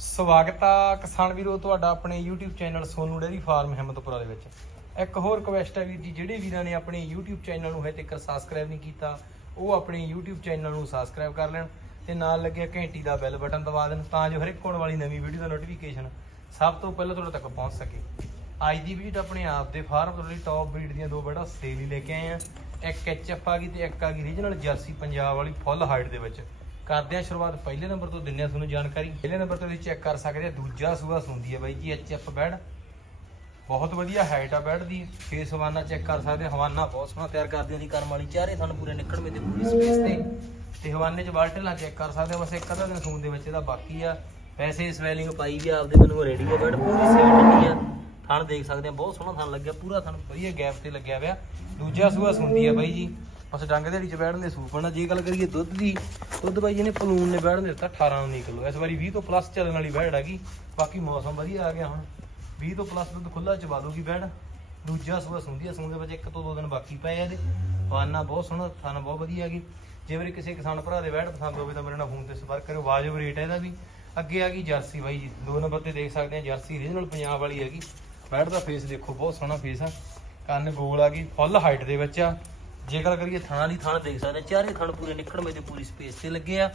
ਸਵਾਗਤ ਆ ਕਿਸਾਨ ਵੀਰੋ ਤੁਹਾਡਾ ਆਪਣੇ YouTube channel Sonu dairy farm Himmatpura ਦੇ ਵਿੱਚ। ਇੱਕ ਹੋਰ ਰਿਕਵੈਸਟ ਹੈ ਵੀਰ ਜੀ, ਜਿਹੜੇ ਵੀਰਾਂ ਨੇ ਆਪਣੇ YouTube ਚੈਨਲ ਨੂੰ ਹਜੇ ਤੱਕ ਸਬਸਕ੍ਰਾਈਬ ਨਹੀਂ ਕੀਤਾ, ਉਹ ਆਪਣੇ YouTube ਚੈਨਲ ਨੂੰ ਸਬਸਕ੍ਰਾਈਬ ਕਰ ਲੈਣ ਤੇ ਨਾਲ ਲੱਗਿਆ ਘੰਟੀ ਦਾ ਬੈਲ ਬਟਨ ਦਬਾ ਦੇਣ ਤਾਂ ਜੋ ਹਰ ਇੱਕ ਆਉਣ ਵਾਲੀ ਨਵੀਂ ਵੀਡੀਓ ਦਾ ਨੋਟੀਫਿਕੇਸ਼ਨ ਸਭ ਤੋਂ ਪਹਿਲਾਂ ਤੁਹਾਡੇ ਤੱਕ ਪਹੁੰਚ ਸਕੇ। ਅੱਜ ਦੀ ਵੀਡੀਓ ਆਪਣੇ ਆਪ ਦੇ ਫਾਰਮ ਤੋਂ ਲਈ ਟੌਪ ਬਰੀਡ ਦੀਆਂ ਦੋ ਬੜਾ ਸੇਲ ਹੀ ਲੈ ਕੇ ਆਏ ਆ। ਇੱਕ ਐਚਐਫ ਆ ਗਈ ਤੇ ਇੱਕ ਆ ਗਈ ਰੀਜਨਲ ਜਰਸੀ ਪੰਜਾਬ ਵਾਲੀ ਫੁੱਲ ਹਾਈਟ ਦੇ ਵਿੱਚ। ਕਰਦੇ ਆ ਸ਼ੁਰੂਆਤ ਪਹਿਲੇ ਨੰਬਰ ਤੋਂ ਦਿੰਨੇ ਆ ਤੁਹਾਨੂੰ ਜਾਣਕਾਰੀ। ਪਹਿਲੇ ਨੰਬਰ ਤੇ ਤੁਸੀਂ ਚੈੱਕ ਕਰ ਸਕਦੇ ਆ, ਦੂਜਾ ਸੂਆ ਸੁੰਦੀ ਹੈ ਬਾਈ ਜੀ ਐਚਐਫ ਬੈਡ। ਬਹੁਤ ਵਧੀਆ ਹਾਈਟ ਆ ਬੈਡ ਦੀ ਫੇਸ ਹਵਾਨਾ ਚੈੱਕ ਕਰ ਸਕਦੇ ਆ, ਹਵਾਨਾ ਬਹੁਤ ਸੋਹਣਾ ਤਿਆਰ ਕਰਦੇ ਆ ਦੀ ਕਰਮ ਵਾਲੀ, ਚਾਰੇ ਤੁਹਾਨੂੰ ਪੂਰੇ ਨਿਕਲਵੇਂ ਤੇ ਪੂਰੀ ਸਪੇਸ ਤੇ। ਤੇ ਹਵਾਨੇ 'ਚ ਬਾਲਟੇ ਲਾ ਚੈੱਕ ਕਰ ਸਕਦੇ ਆ, ਬਸ ਇੱਕ ਅੱਧਾ ਦਿਨ ਸੂਣ ਦੇ ਵਿੱਚ ਇਹਦਾ ਬਾਕੀ ਆ। ਵੈਸੇ ਸਵੈਲਿੰਗ ਪਾਈ ਵੀ ਆਪਦੇ ਮੈਨੂੰ ਰੈਡੀ ਆ ਬੈਡ, ਪੂਰੀ ਸੇਟ ਨਹੀਂ ਆ। ਥਣ ਦੇਖ ਸਕਦੇ ਆ, ਬਹੁਤ ਸੋਹਣਾ ਥਣ ਲੱਗਿਆ, ਪੂਰਾ ਥਣ ਵਧੀਆ ਗੈਪ ਤੇ ਲੱਗਿਆ ਹੋਇਆ। ਦੂਜਾ ਸੂਆ ਸੁੰਦੀ ਆ ਬਾਈ ਜੀ। ਬਸ ਡੰਗ ਦੇ 'ਚ ਬੈਠਣ ਦੇ ਸੂਪਣਾ ਜੇ ਗੱਲ ਕਰੀਏ ਦੁੱਧ ਦੀ, ਦੁੱਧ ਬਾਈ ਇਹਨੇ ਪਲੂਨ ਨੇ ਬੈਠਣ ਦਿੱਤਾ 18 19 ਕਿਲੋ। ਇਸ ਵਾਰੀ 20 ਤੋਂ ਪਲੱਸ ਚੱਲਣ ਵਾਲੀ ਬੈੜ ਹੈਗੀ। ਬਾਕੀ ਮੌਸਮ ਵਧੀਆ ਆ ਗਿਆ ਹੁਣ। 20 ਤੋਂ ਪਲੱਸ ਦੁੱਧ ਖੁੱਲਾ ਚਵਾ ਦੂਗੀ ਬੈੜ ਦੂਜਾ ਸੂਆ ਸੁੰਦੀ ਆ ਸੂਣ ਵਿੱਚ ਇੱਕ ਤੋਂ ਦੋ ਦਿਨ ਬਾਕੀ ਪਏ ਆ ਇਹਦੇ। ਵਾਨਾ ਬਹੁਤ ਸੋਹਣਾ ਥਾਨ ਬਹੁਤ ਵਧੀਆ ਹੈਗੀ। ਜੇ ਮੇਰੇ ਕਿਸੇ ਕਿਸਾਨ ਭਰਾ ਦੇ ਬੈੜ ਪਸੰਦ ਹੋਵੇ ਤਾਂ ਮੇਰੇ ਨਾਲ ਫੋਨ ਤੇ ਸੰਪਰਕ ਕਰਿਓ। ਵਾਜਬ ਰੇਟ ਹੈ ਇਹਦਾ ਵੀ। ਅੱਗੇ ਆ ਗਈ ਜਰਸੀ ਬਾਈ ਜੀ। ਦੋ ਨੰਬਰ ਤੇ ਦੇਖ ਸਕਦੇ ਆ ਜਰਸੀ ਰੀਜਨਲ ਪੰਜਾਬ ਵਾਲੀ ਹੈਗੀ। ਬੈੜ ਦਾ ਫੇਸ ਦੇਖੋ, ਬਹੁਤ ਸੋਹਣਾ ਫੇਸ ਆ। ਕੰਨ ਗੋਲ ਆ ਗਈ ਫੁੱਲ ਹਾਈਟ ਦੇ ਵਿੱਚ ਆ। ਜੇ ਗੱਲ ਕਰੀਏ ਥਾਂ ਦੀ ਥਾਂ ਦੇਖ ਸਕਦੇ ਚਾਰੇ ਥਣ ਪੂਰੇ ਨਿਕਲਵੇਂ ਤੇ ਪੂਰੀ ਸਪੇਸ ਤੇ ਲੱਗੇ ਆ।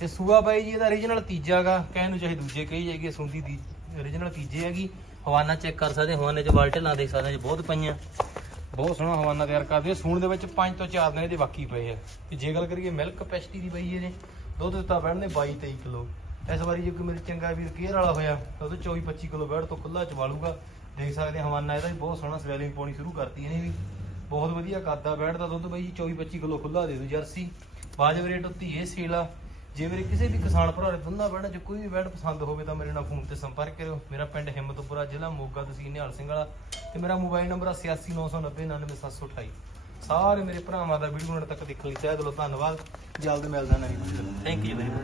ਤੇ ਸੂਆ ਬਾਈ ਜੀ ਇਹਦਾ ਰੀਜਨਲ ਤੀਜਾ ਗਾ ਕਹਿਣ ਨੂੰ ਚਾਹੇ ਦੂਜੇ ਕਹੀ ਜਾਈਏ ਸੁੰਦੀ ਦੀ ਰੀਜਨਲ ਤੀਜੇ ਹੈਗੀ। ਹਵਾਨਾ ਚੈੱਕ ਕਰ ਸਕਦੇ ਹਵਾਨੇ 'ਚ ਬਾਲਟੇ ਦੇਖ ਸਕਦੇ ਆ, ਬਹੁਤ ਪਈਆਂ। ਬਹੁਤ ਸੋਹਣਾ ਹਵਾਨਾ ਤਿਆਰ ਕਰਦੇ ਸੂਣ ਦੇ ਵਿੱਚ 5 ਤੋਂ 4 ਦਿਨ ਇਹਦੇ ਬਾਕੀ ਪਏ ਆ। ਤੇ ਜੇ ਗੱਲ ਕਰੀਏ ਮਿਲਕ ਕਪੈਸਿਟੀ ਦੀ ਬਈ ਇਹਦੇ ਦੁੱਧ ਦਿੱਤਾ ਬੈਠਨੇ 22 23 ਕਿਲੋ। ਇਸ ਵਾਰੀ ਜੇ ਕੋਈ ਮੇਰੇ ਚੰਗਾ ਵੀਰ ਕੇਅਰ ਵਾਲਾ ਹੋਇਆ ਤਾਂ ਉਹਦੇ 24 25 ਕਿਲੋ ਬੈਠ ਤੋਂ ਖੁੱਲਾ ਚਵਾਲੂਗਾ ਦੇਖ ਸਕਦੇ ਹਵਾਨਾ ਇਹਦਾ ਵੀ ਬਹੁਤ ਸੋਹਣਾ ਸਵੈਲਿੰਗ ਪਾਉਣੀ ਸ਼ੁਰੂ ਕਰਤੀ ਇਹਨੇ ਵੀ। ਬਹੁਤ ਵਧੀਆ ਕਰਦਾ ਬੈਠ ਦਾ ਦੁੱਧ ਬਈ 24 25 ਕਿਲੋ ਖੁੱਲਾ ਦੇ ਦੂ ਜਰਸੀ। ਵਾਜਬ ਰੇਟ ਉੱਤੇ ਇਹ ਸੇਲ ਆ। ਜੇ ਮੇਰੇ ਕਿਸੇ ਵੀ ਕਿਸਾਨ ਭਰਾ ਨੇ ਦੁੰਦਾ ਬੈਠ ਚ ਕੋਈ ਵੀ ਬੈਠ ਪਸੰਦ ਹੋਵੇ ਤਾਂ ਮੇਰੇ ਨਾਲ ਫੋਨ ਤੇ ਸੰਪਰਕ ਕਰਿਓ। ਮੇਰਾ ਪਿੰਡ ਹਿੰਮਤਪੁਰਾ ਜ਼ਿਲ੍ਹਾ, ਮੋਗਾ ਤਹਿਸੀਲ ਨਿਹਾਲ ਸਿੰਘ ਵਾਲਾ। ਤੇ ਮੇਰਾ ਮੋਬਾਈਲ ਨੰਬਰ 8899099728 ਸਾਰੇ ਮੇਰੇ ਭਰਾਵਾਂ ਦਾ ਵੀਡੀਓ ਹੁਣ ਤੱਕ ਦੇਖਣ ਲਈ ਤਹਿ ਦਿਲੋਂ ਧੰਨਵਾਦ। ਜਲਦ ਮਿਲਦਾ ਨਵੀਂ video thank you very much